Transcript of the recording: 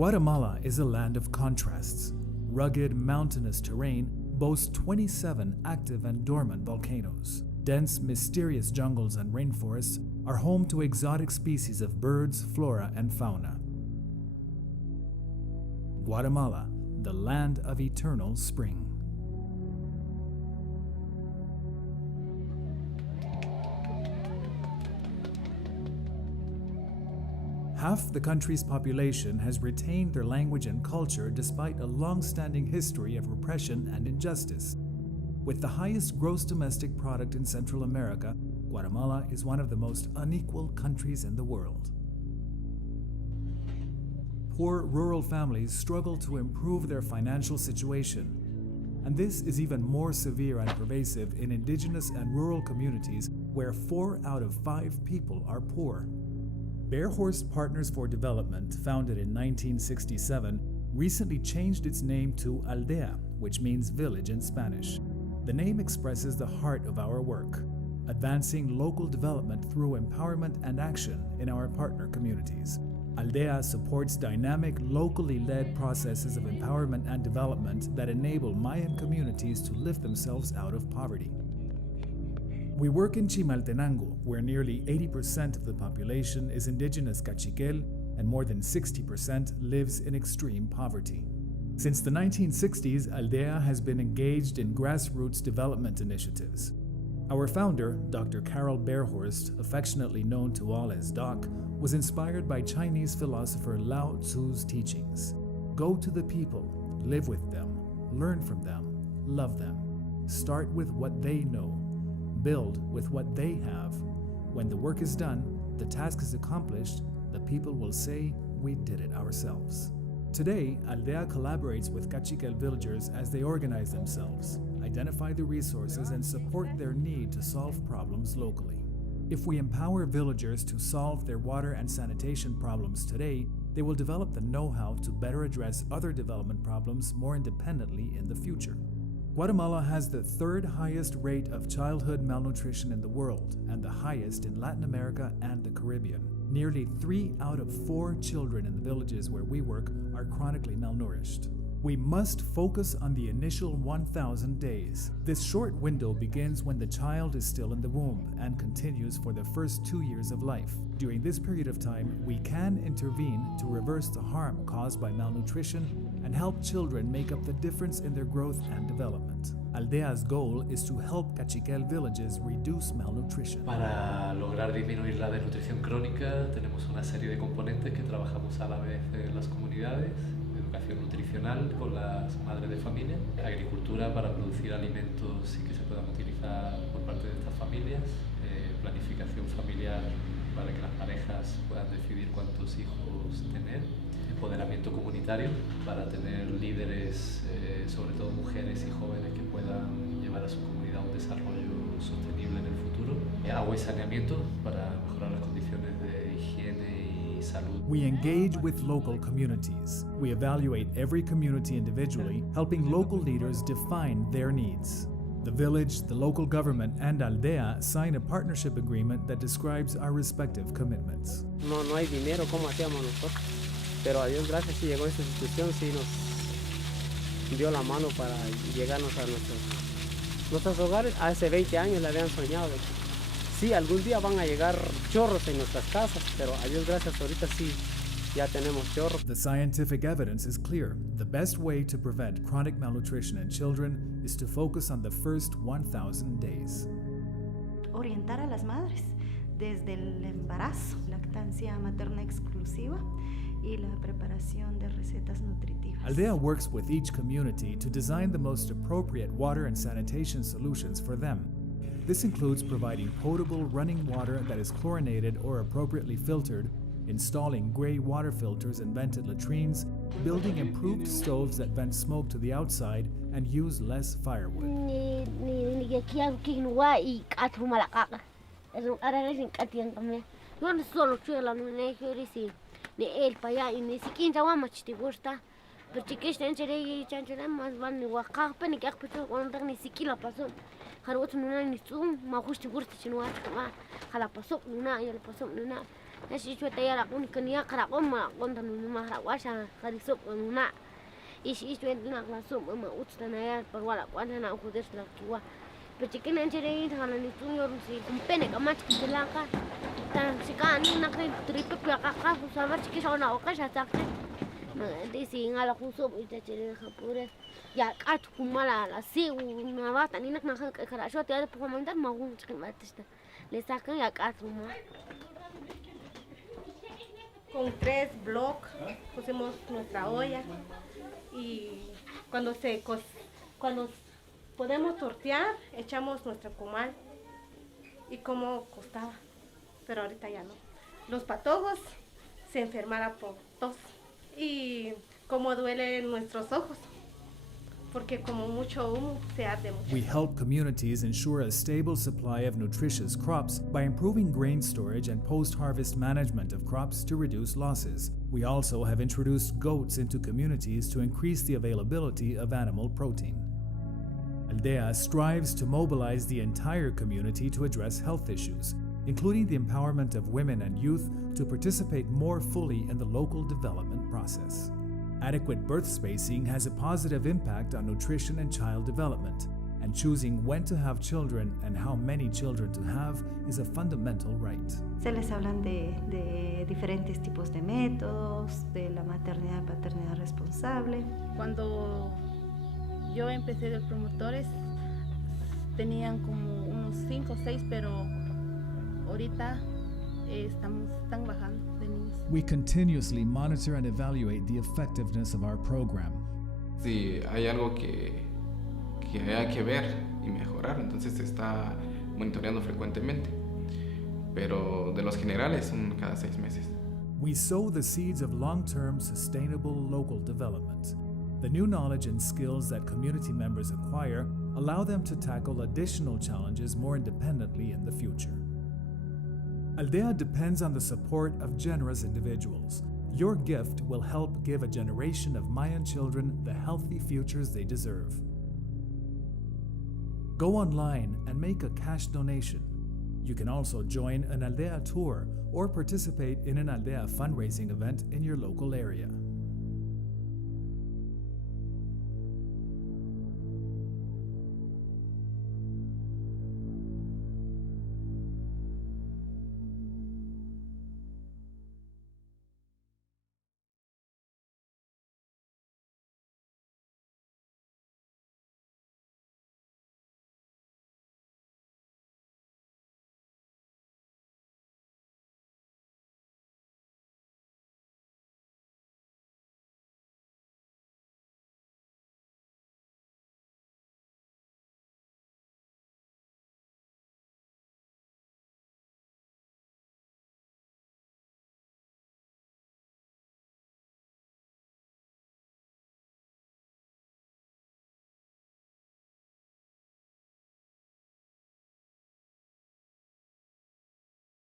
Guatemala is a land of contrasts. Rugged, mountainous terrain boasts 27 active and dormant volcanoes. Dense, mysterious jungles and rainforests are home to exotic species of birds, flora, and fauna. Guatemala, the land of eternal spring. Half the country's population has retained their language and culture despite a long-standing history of repression and injustice. With the highest gross domestic product in Central America, Guatemala is one of the most unequal countries in the world. Poor rural families struggle to improve their financial situation, and this is even more severe and pervasive in indigenous and rural communities where 4 out of 5 people are poor. Bearhorst Partners for Development, founded in 1967, recently changed its name to ALDEA, which means village in Spanish. The name expresses the heart of our work, advancing local development through empowerment and action in our partner communities. ALDEA supports dynamic, locally led processes of empowerment and development that enable Mayan communities to lift themselves out of poverty. We work in Chimaltenango, where nearly 80% of the population is indigenous Kaqchikel and more than 60% lives in extreme poverty. Since the 1960s, ALDEA has been engaged in grassroots development initiatives. Our founder, Dr. Carol Bearhorst, affectionately known to all as Doc, was inspired by Chinese philosopher Lao Tzu's teachings. Go to the people, live with them, learn from them, love them. Start with what they know. Build with what they have. When the work is done, the task is accomplished, the people will say, we did it ourselves. Today, ALDEA collaborates with Kaqchikel villagers as they organize themselves, identify the resources, and support their need to solve problems locally. If we empower villagers to solve their water and sanitation problems today, they will develop the know-how to better address other development problems more independently in the future. Guatemala has the 3rd highest rate of childhood malnutrition in the world and the highest in Latin America and the Caribbean. Nearly 3 out of 4 children in the villages where we work are chronically malnourished. We must focus on the initial 1,000 days. This short window begins when the child is still in the womb and continues for the first 2 years of life. During this period of time, we can intervene to reverse the harm caused by malnutrition and help children make up the difference in their growth and development. ALDEA's goal is to help Kaqchikel villages reduce malnutrition. Para lograr disminuir la desnutrición crónica, tenemos una serie de componentes que trabajamos a la vez en las comunidades. Educación nutricional con las madres de familia, agricultura para producir alimentos y que se puedan utilizar por parte de estas familias, planificación familiar para que las parejas puedan decidir cuántos hijos tener, empoderamiento comunitario para tener líderes, sobre todo mujeres y jóvenes que puedan llevar a su comunidad un desarrollo sostenible en el futuro, agua y saneamiento para mejorar las condiciones de higiene y salud. We engage with local communities. We evaluate every community individually, helping local leaders define their needs. The village, the local government, and ALDEA sign a partnership agreement that describes our respective commitments. No hay dinero, ¿cómo hacíamos nosotros? Pero a Dios gracias, sí llegó esta institución, sí nos dio la mano para llegarnos a nuestros hogares. Hace 20 años le habían soñado de que sí, algún día van a llegar chorros en nuestras casas, pero a Dios gracias, ahorita sí ya tenemos chorros. The scientific evidence is clear. The best way to prevent chronic malnutrition in children is to focus on the first 1,000 days. Orientar a las madres desde el embarazo, lactancia materna exclusiva y la preparación de recetas nutritivas. ALDEA works with each community to design the most appropriate water and sanitation solutions for them. This includes providing potable running water that is chlorinated or appropriately filtered, installing gray water filters in vented latrines, building improved stoves that vent smoke to the outside and use less firewood. Nasi cuete ya rakun kenia karakoma kontan mama rakwasha karisuk nuna. Ishi cuete nak masuk mama utstanaya perwala kwana na ukudes lakiwa. Pechikin anjere thana ni tunyor si kumpene kamat kisilaka. Tan sikani nak tripe plaka usama chikisona okasha takte. Disi ngala kusub ita chere khapure. Ya kat kumala la si una bata ni nak karasho te por comentar magun chimatista. Le sacan ya kat uma. Con 3 blocks pusimos nuestra olla y cuando podemos tortear echamos nuestro comal y como costaba, pero ahorita ya no. Los patojos se enfermaron por tos y como duelen nuestros ojos porque como mucho humo se arde mucho. We help communities ensure a stable supply of nutritious crops by improving grain storage and post-harvest management of crops to reduce losses. We also have introduced goats into communities to increase the availability of animal protein. ALDEA strives to mobilize the entire community to address health issues, including the empowerment of women and youth to participate more fully in the local development process. Adequate birth spacing has a positive impact on nutrition and child development, and choosing when to have children and how many children to have is a fundamental right. Se les hablan de diferentes tipos de métodos, de la maternidad y paternidad responsable. Cuando yo empecé de promotores, tenían como unos 5 o 6, pero ahorita están bajando de niños. We continuously monitor and evaluate the effectiveness of our program. Si hay algo que haya que ver y mejorar, entonces se está monitoreando frecuentemente. Pero de los generales son cada 6 meses. We sow the seeds of long-term sustainable local development. The new knowledge and skills that community members acquire allow them to tackle additional challenges more independently in the future. ALDEA depends on the support of generous individuals. Your gift will help give a generation of Mayan children the healthy futures they deserve. Go online and make a cash donation. You can also join an ALDEA tour or participate in an ALDEA fundraising event in your local area.